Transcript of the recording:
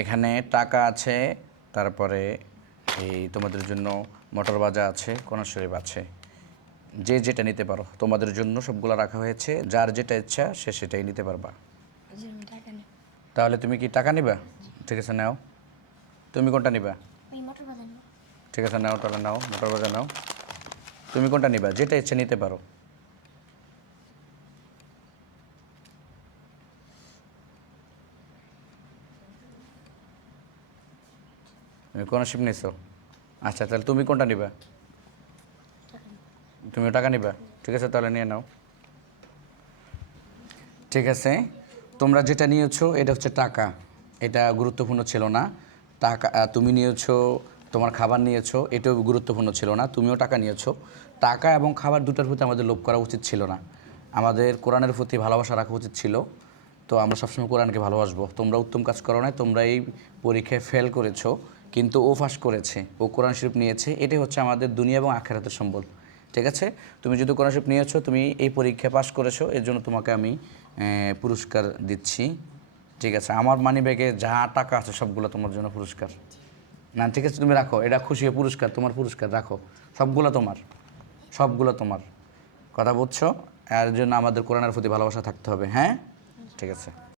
এখানে টাকা আছে তারপরে এই তোমাদের জন্য মোটর বাজা আছে কোন শরীফ আছে। যে যেটা নিতে পারো তোমাদের জন্য সবগুলো রাখা হয়েছে যার যেটা ইচ্ছা সে সেটাই নিতে পারবা। তাহলে তুমি কি টাকা নিবা? ঠিক আছে নাও। তুমি কোনটা নিবা? ঠিক আছে নাও তাহলে নাও মোটর বাজা নাও। তুমি কোনটা নিবা? যেটা ইচ্ছা নিতে পারো। কোন শিপ নিছো? আচ্ছা তাহলে তুমি কোনটা নিবা? তুমিও টাকা নিবা? ঠিক আছে, তাহলে নিয়ে নাও। ঠিক আছে, তোমরা যেটা নিয়েছো, এটা হচ্ছে টাকা। এটা গুরুত্বপূর্ণ ছিল না। টাকা তুমি নিয়েছো, তোমার খাবার নিয়েছো, এটাও গুরুত্বপূর্ণ ছিল না। তুমিও টাকা নিয়েছো। টাকা এবং খাবার দুটার প্রতি আমাদের লোভ করা উচিত ছিল না। আমাদের কোরআনের প্রতি ভালোবাসা রাখা উচিত ছিল। তো আমরা সবসময় কোরআনকে ভালোবাসবো। তোমরা উত্তম কাজ করো না তোমরা এই পরীক্ষায় ফেল করেছ। কিন্তু ও ফাঁস করেছে, ও কোরআন শরীফ নিয়েছে, এটাই হচ্ছে আমাদের দুনিয়া এবং আখেরাতের সম্বল। ঠিক আছে? তুমি যদি কোরআন শরীফ নিয়েছো, তুমি এই পরীক্ষায় পাশ করেছ, এর জন্য তোমাকে আমি পুরস্কার দিচ্ছি। ঠিক আছে? আমার মানি ব্যাগে যা টাকা আছে সবগুলো তোমার জন্য পুরস্কার। না, ঠিক আছে? তুমি রাখো, এটা খুশি পুরস্কার, তোমার পুরস্কার, রাখো। সবগুলো তোমার সবগুলো তোমার। কথা বুঝছ? এর জন্য আমাদের কোরআনের প্রতি ভালোবাসা থাকতে হবে হ্যাঁ? ঠিক আছে।